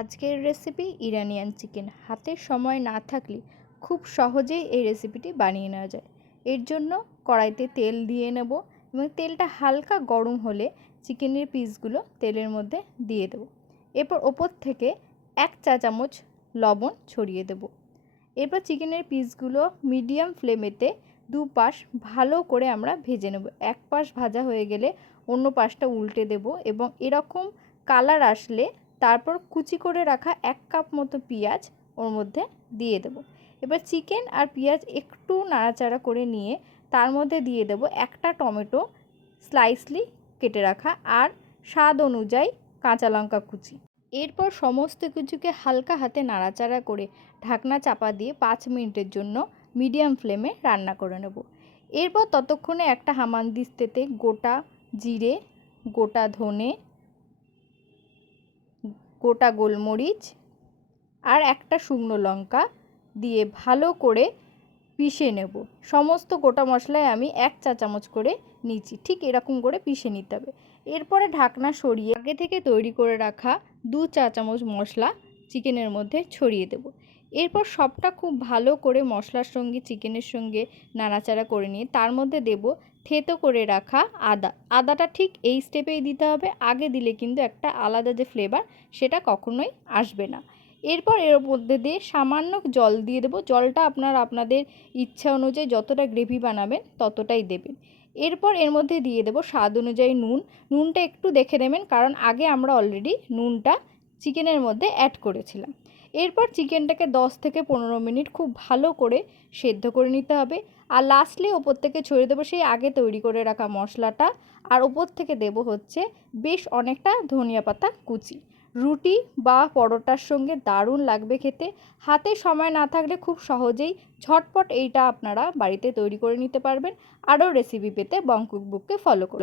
আজকের recipe Iranian chicken. হাতে সময় না থাকলে খুব সহজেই এই রেসিপিটি বানিয়ে নেওয়া যায়। এর জন্য কড়াইতে তেল দিয়ে নেব এবং তেলটা হালকা গরম হলে চিকেনের পিসগুলো তেলের মধ্যে দিয়ে দেব। এরপর ওপর থেকে 1 চা চামচ লবণ ছড়িয়ে দেব। এরপর চিকেনের পিসগুলো মিডিয়াম ফ্লেমেতে দুপাশ ভালো করে আমরা ভেজে নেব। এক পাশ ভাজা হয়ে গেলে অন্য পাশটা উল্টে দেব এবং এরকম কালার আসলে তারপর কুচি করে রাখা 1 কাপ মতো পেঁয়াজ ওর মধ্যে দিয়ে দেব। এবার চিকেন আর পেঁয়াজ একটু নাড়াচাড়া করে নিয়ে তার মধ্যে দিয়ে দেব একটা টমেটো স্লাইসলি কেটে রাখা আর স্বাদ অনুযায়ী কাঁচা লঙ্কা কুচি। এরপর সমস্ত কিছুকে হালকা হাতে নাড়াচাড়া করে ঢাকনা চাপা দিয়ে 5 মিনিটের জন্য মিডিয়াম ফ্লেমে রান্না করে নেব। এরপর ততক্ষণে একটা হামানদিস্তাতে গোটা জিরে, গোটা ধনে, গোটা গোলমরিচ আর একটা শুকনো লঙ্কা দিয়ে ভালো করে পিষে নেব। সমস্ত গোটা মশলায় আমি 1 চা চামচ করে নিচ্ছি, ঠিক এরকম করে পিষে নিতে হবে। এরপরে ঢাকনা সরিয়ে আগে থেকে তৈরি করে রাখা 2 চা চামচ মশলা চিকেনের মধ্যে ছড়িয়ে দেব। এরপর সবটা খুব ভালো করে মশলার সঙ্গে চিকেনের সঙ্গে নাড়াচাড়া করে নিয়ে তার মধ্যে দেব থেতো করে রাখা আদাটা ঠিক এই স্টেপেই দিতে হবে। আগে দিলে কিন্তু একটা আলাদা যে ফ্লেভার সেটা কখনোই আসবে না। এরপর এর মধ্যে দিয়ে সামান্য জল দিয়ে দেব। জলটা আপনাদের ইচ্ছা অনুযায়ী যতটা গ্রেভি বানাবেন ততটাই দেবেন। এরপর এর মধ্যে দিয়ে দেব স্বাদ অনুযায়ী নুনটা একটু দেখে নেবেন, কারণ আগে আমরা অলরেডি নুনটা চিকেনের মধ্যে অ্যাড করেছিলাম। এরপর চিকেনটাকে 10 থেকে 15 মিনিট খুব ভালো করে সেদ্ধ করে নিতে হবে। আর লাস্টলি ওপর থেকে ছড়িয়ে দেবো সেই আগে তৈরি করে রাখা মশলাটা, আর ওপর থেকে দেব হচ্ছে বেশ অনেকটা ধনিয়া পাতা কুচি। রুটি বা পরোটার সঙ্গে দারুণ লাগবে খেতে। হাতে সময় না থাকলে খুব সহজেই ঝটপট এইটা আপনারা বাড়িতে তৈরি করে নিতে পারবেন। আরও রেসিপি পেতে বং কুকবুককে ফলো করুন।